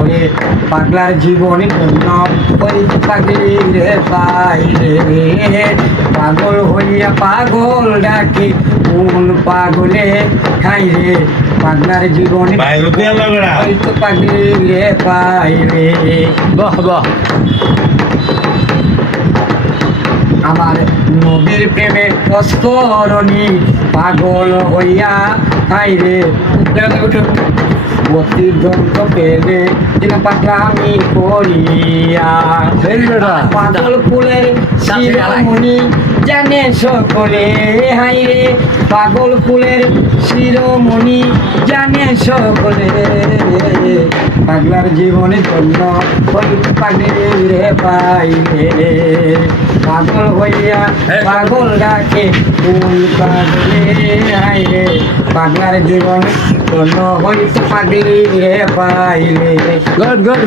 ওরে পাগলার জীবন ধন্য ওই পাগলি রে পাইলে পাগল হইয়া পাগল ডাকে কোন পাগলে খাই রে পাগলার জীবন ওই তো পাগলি রে পাইলে। বাহ বাহ। আমার নবীর প্রেমে তস্করণী পাগল হইয়া হাই রে অতিদ্বন্দ্ব পেলে দিন পাগলামি করিয়া পাগল ফুলের শিরোমণি জানে সকলে হাই রে পাগল ফুলের শিরোমণি জানে সকলে পাগলার জীবনে জন্য পাগলি রে পাইলে পাগল হইয়া পাগল ডাকে কোন পাগলে হাই রে পাগলার জীবন জন্য হইতে পাগলি রে পাইলে। Good good.